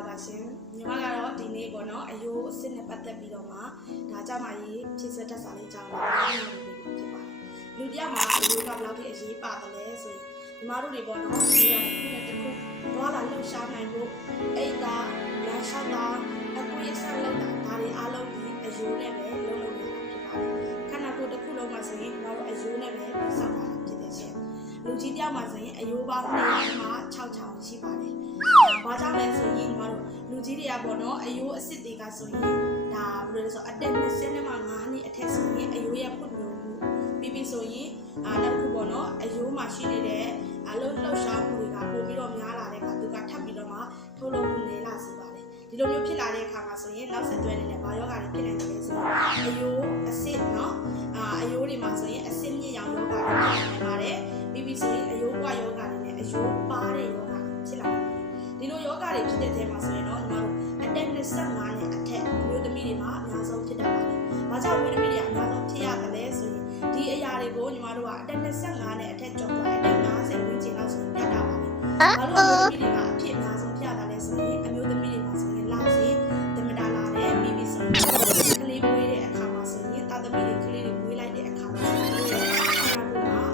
လာပါရှင်ညီမကတော့ဒီနေ့ပေါ့နော်အယိုးအစစ်နဲ့ပတ်သက်ပြီးတော့မှဒါကြမှာရေးဖြစ်ဆွဲတက်စာလေးကြောင်းလာဖြစ်ပါတယ်လူတယောက်မှာအယိုးကဘယ်လောက်ထိအရေးပါတယ်လဲဆိုရင်ညီမတို့တွေပေါ့နော်ဒီကတစ်ခုနဲ့တစ်ခုသွားလာလှုပ်ရှားနိုင်ဖို့အိတ်သာလမ်းလျှောက်တာအကွေးဆက်လုပ်တာဒါတွေအားလုံးဒီအယိုးနဲ့ပဲလုပ်လို့ရတာဖြစ်ပါတယ်ခန္ဓာကိုယ်တစ်ခုလုံးမှာဆိုရင်ညီမတို့အယိုးနဲ့ပဲစောင့်တာဖြစ်တဲ့ရှင်လူကြီးတယောက်မှာဆိုရင်အယိုးပေါင်း200မှာ6ချောင်းရှိပါတယ်။ဘာကြောင့်လဲဆိုရင်ညီမတို့လူကြီးတွေကပေါ့နော်အယိုးအစ်စ်တွေကဆိုရင်ဒါဘယ်လိုလဲဆိုအသက်20နဲ့မှ9နှစ်အထက်ဆိုရင်အယိုးရဲ့ဖွံ့ဖြိုးမှုပြီးဆိုရင်နောက်တစ်ခုပေါ့နော်အယိုးမှာရှိနေတဲ့အလုံးလှုပ်ရှားမှုတွေကပိုပြီးတော့များလာတဲ့အခါသူကထပ်ပြီးတော့မှထုတ်လုပ်မှုနေလာစေပါတယ်။ဒီလိုမျိုးဖြစ်လာတဲ့အခါမှာဆိုရင်နောက်ဆက်တွဲနေတဲ့ဘာယောဂါတွေဖြစ်နိုင်တယ်ဆိုတော့အယိုးအစ်စ်နော်အယိုးတွေမှာဆိုရင်အစ်စ်မြင့်ရောင်ယောဂါတွေဖြစ်နိုင်ပါတယ်။ပြီးဆိုရင်အယိုးပွားယောဂါတွေနဲ့အယိုးပါတဲ့ယောဂါဖြစ်လာတယ်ဒီလိုယောဂါတွေဖြစ်တဲ့ထဲမှာဆိုရင်တော့ညီမတို့အသက်25နဲ့အထက်မျိုးသမီးတွေမှာအများဆုံးဖြစ်တတ်ပါတယ်။ဘာကြောင့်မျိုးသမီးတွေအများဆုံးဖြစ်ရတယ်လဲဆိုရင်ဒီအရာတွေကိုညီမတို့ကအသက်25နဲ့အထက်ကျော်သွားအသက်50ဝန်းကျင်လောက်ဆိုရင်ပြတ်တာပါပဲ။ဘာလို့မျိုးသမီးတွေကအဖြစ်အများဆုံးဖြစ်ရတာလဲဆိုရင်အမျိုးသမီးတွေမှာဆိုရင်လာစီသမဒလာတဲ့မိမိဆိုရင်ကလေးမွေးတဲ့အခါမှာဆိုရင်တာသမီးတွေကလေးတွေမွေးလိုက်တဲ့အခါမှာဆိုရင်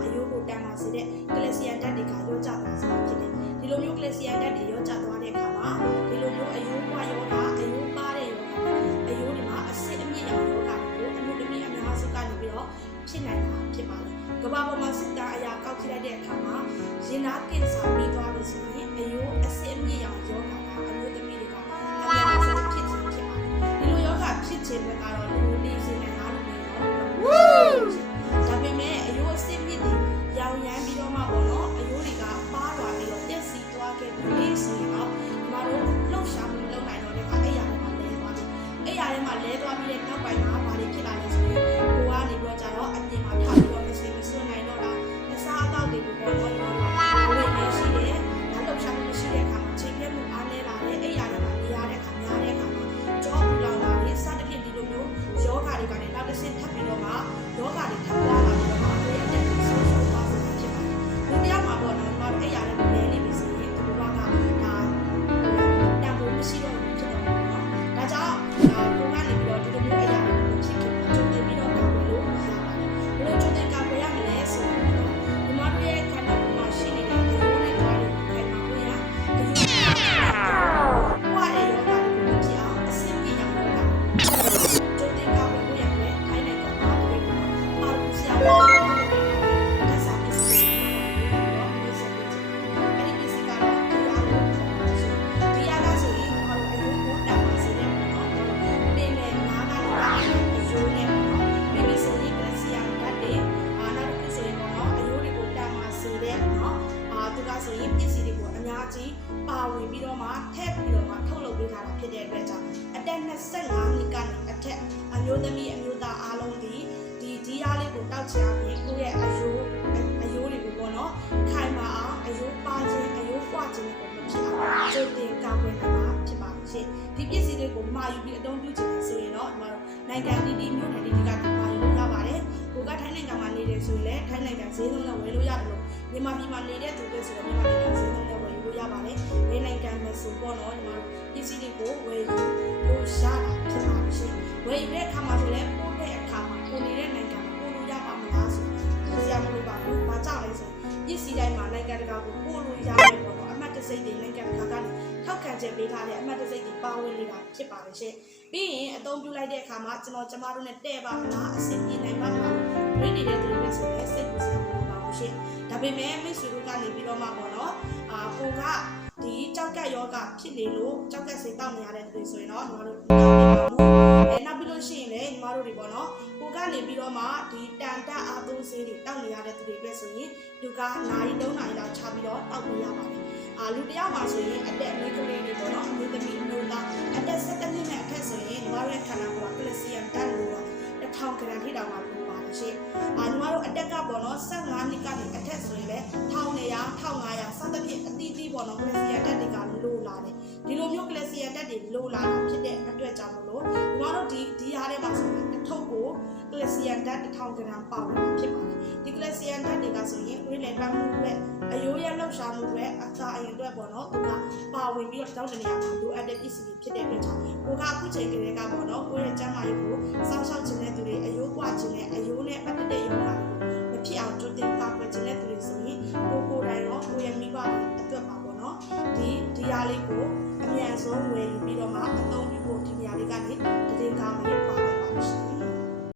အယိုးကိုတန်းပါစေတဲ့ကလစီယန်ဓာတ်တွေကရောကြသွားစေဖြစ်တယ်။ဒီလိုမျိုးကလစီယန်ဓာတ်တွေရောကြသွားတဲ့အခါမှာဒီလိုမျိုးအယိုးပွားယောဂအယိုးပါတဲ့ယောဂအယိုးတွေမှာအဆစ်အမြင့်ရောင်ယောဂကိုအမျိုးသမီးအများစုကနေပြီးတော့ဖြစ်နိုင်တာဖြစ်ပါတယ်။ကမ္ဘာပေါ်မှာစစ်တမ်းအရာကောက်ကြည့်လိုက်တဲ့အခါမှာရင်သားကင်ဆာပြီးသွားလို့ဆိုရင်အယိုးအဆစ်အမြင့်ရောင်ယောဂကအမျိုးသမီးတွေကအများစုဖြစ်ခြင်းဖြစ်ပါတယ်။ဒီလိုယောဂဖြစ်ခြင်းတွေကတော့လူလေးစင်းနဲ့အားလုံးတွေတော့ဒါပေမဲ့အယိုးအဆစ်မြင့်တွေရောင်ရမ်းပြီးတော့မှပေါ့နော်အယိုးတွေကပါသွားပြီးတော့ပြက်စီးသွားခဲ့ပြီးလေးဆိုရင်တော့ဒီမှာတော့လှုပ်ရှားမှုလုပ်နိုင်တော့တဲ့အခါအဲ့ရထဲမှာလဲသွားတယ်အဲ့ရထဲမှာလဲသွားပြီးတဲ့နောက်ပိုင်းမှာဘာတွေဖြစ်လာလဲဆိုရင်ကိုကနေပြီးတော့ကြတော့အပြင်မှာထားပြီးတော့မစိမ့်မစွနိုင်တော့တာအစားအသောက်တွေကိုပေါ်တော့တော့ဘယ်လိုရှိတယ်ဒါလှုပ်ရှားမှုမရှိတဲ့အခါမှာချိန်ပြမှုအားနည်းလာတယ်အဲ့ရထဲမှာနေရတဲ့အခါများတဲ့အခါမှာကြောပူလောင်လာတယ်စသဖြင့်ဒီလိုမျိုးယောဂါတွေကနေနောက်တစ်ဆင့်ထပ်ပြီးတော့မှယောဂါတွေထပ်ပွားလာပြီးတော့မှကိုယ့်ရဲ့တက်ပြီးဆုံးရှုံးသွားစေဖြစ်ပါတယ်လူတယောက်မှာပေါ့နော်ဒီမှာအဲ့ရထဲမှာလဲနေပြီဆိုရင်ဒီဘဝကဒါတန်ဖိုးမရှိတော့ဘူးဖြစ်တော့ပေါ့နော်ဒါကြောင့်ကိုကနေပြီးတော့ဒီလိုမျိုးအရာတွေကိုဖြစ်ဖြစ်ကြိုတင်ပြီးတော့ကာကွယ်လို့ရပါတယ်ဘယ်လိုကြိုတင်ကာကွယ်ရမလဲဆိုတော့ဒီမှာရဲ့ခန္ဓာကိုယ်မှာရှိနေတဲ့ဒီလိုနဲ့တွားတွေခိုင်မာဖို့ရအယူဘဝရဲ့ယောဂါတွေကိုမဖြစ်အောင်အစင်းပြရမှာပါကြိုတင်ကာကွယ်ဖို့ရမယ်ထိုင်တဲ့ကမ္ဘာတွေကိုအာရုံစရာဆိုရင်ပစ္စည်းတွေကိုအများကြီးပါဝင်ပြီးတော့မှထည့်ပြီးတော့မှထုတ်လုပ်ပေးထားတာဖြစ်တဲ့အတွက်ကြောင့်အသက်25နှစ်ကနေအထက်အမျိုးသမီးအမျိုးသားအားလုံးဒီရားလေးကိုတောက်ချရပြီးကိုယ့်ရဲ့အယိုးတွေကိုပေါ့နော်ခိုင်မာအောင်အယိုးပါခြင်းအယိုးပွားခြင်းကိုမဖြစ်အောင်ကြိုတင်ကာကွယ်နိုင်မှာဖြစ်ပါလို့ရှိရင်ဒီပစ္စည်းတွေကိုမှာယူပြီးအသုံးပြုခြင်းဆိုရင်တော့ဒီမှာနိုင်ငံဒီမျိုးနယ်ဒီကမှာယူလို့ရပါတယ်ကိုကထိုင်းနိုင်ငံမှာနေတယ်ဆိုရင်လည်းထိုင်းနိုင်ငံဈေးနှုန်းနဲ့ဝယ်လို့ရတယ်လို့မြန်မာပြည်မှာနေတဲ့သူတွေဆိုတော့မြန်မာနိုင်ငံဈေးနှုန်းနဲ့ဝယ်လို့ရပါတယ်ဘယ်နိုင်ငံမှာဆိုပေါ့နော်ဒီမှာပစ္စည်းတွေကိုဝယ်ယူလို့ရတာဖြစ်ပါလို့ရှိရင်ဝယ်ယူတဲ့အခါမှာဆိုလည်းပို့တဲ့အခါမှာကိုနေတဲ့နိုင်ငံမှာပို့လို့ရပါမလားဆိုသိရမလို့ပါဘူး။ဘာကြောင့်လဲဆိုပစ္စည်းတိုင်းမှာနိုင်ငံတကာကိုပို့လို့ရတယ်ပေါ့နော်အမှတ်တစိမ့်တွေနိုင်ငံတကာကနေထောက်ခံချက်ပေးထားတဲ့အမှတ်တစိမ့်တွေပါဝင်နေတာဖြစ်ပါတယ်ရှင်။ပြီးရင်အသုံးပြုလိုက်တဲ့အခါမှာကျမတို့နဲ့တဲ့ပါမလားအဆင်ပြေနိုင်ပါမလား။တွေ့နေတဲ့သူတွေဆိုလည်းစိတ်ပူစရာမလိုပါဘူးရှင်။ဒါပေမဲ့မိတ်ဆွေတို့ကနေပြီးတော့မှပေါ့နော်ကိုကဒီကြောက်ကက်ယောဂဖြစ်နေလို့ကြောက်ကက်စိတ်တောက်နေရတဲ့သူတွေဆိုရင်တော့ညီမတို့တောက်နေပါဘူးနောက်ပြီးလို့ရှိရင်လည်းညီမတို့တွေပေါ့နော်ကိုကနေပြီးတော့မှဒီတန်တက်အားသုံးဆေးတွေတောက်နေရတဲ့သူတွေအတွက်ဆိုရင်လူကနိုင်3နိုင်လောက်ချပြီးတော့တောက်လို့ရပါတယ်လူတယောက်မှာဆိုရင်အသက်အမျိုးကလေးတွေပေါ့နော်အမျိုးသမီးအမျိုးသားအသက်17နှစ်နဲ့အထက်ဆိုရင်ညီမတို့ရဲ့ခန္ဓာကိုယ်ကကလစီယမ်ဓာတ်လို့တော့1000 ဂရမ်ထိတောင်မှလိုပါတယ်ရှင်ညီမတို့အတက်ကပေါ့နော်15နှစ်ကနေအထက်ဆိုရင်လည်း1900 1500စသဖြင့်အသီးသီးပေါ့နော်ကလစီယမ်ဓာတ်တွေကလိုလာတယ် ဒီလိုမျိုးကလစီယန်တက်တွေလိုလာတာဖြစ်တဲ့အတွက်ကြောင့်မလို့ညီမတို့ဒီဟာထဲမှာဆိုရင်အထုပ်ကိုကလစီယန်တက်1000 ဂရမ်ပေါဝင်ဖြစ်ပါတယ်ဒီကလစီယန်တက်တွေကဆိုရင်ဦးလေးပတ်မှုတွေအယိုးရလှုပ်ရှားမှုတွေအစာအရင်အတွက်ပေါ့နော်သူကပါဝင်ပြီးတော့တောင်းတနေရမှာလိုအပ်တဲ့ပစ္စည်းတွေဖြစ်တဲ့အတွက်ကြောင့်ကိုကအခုချိန်ကလေးကပေါ့နော်ကိုရဲ့ကျန်းမာရေးကိုစောင့်ရှောက်ခြင်းတဲ့သူတွေအယိုးပွားခြင်းနဲ့အယိုးနဲ့ပတ်သက်တဲ့ရောဂါတွေမဖြစ်အောင်ကြိုတင်ကာကွယ်ခြင်းတဲ့သူတွေဆိုရင်ကိုယ်တိုင်ရောကိုရဲ့မိဘတွေအတွက်ပါပေါ့နော်ဒီဟာလေးကိုအမြန်ဆုံးဝယ်ယူပြီးတော့မှ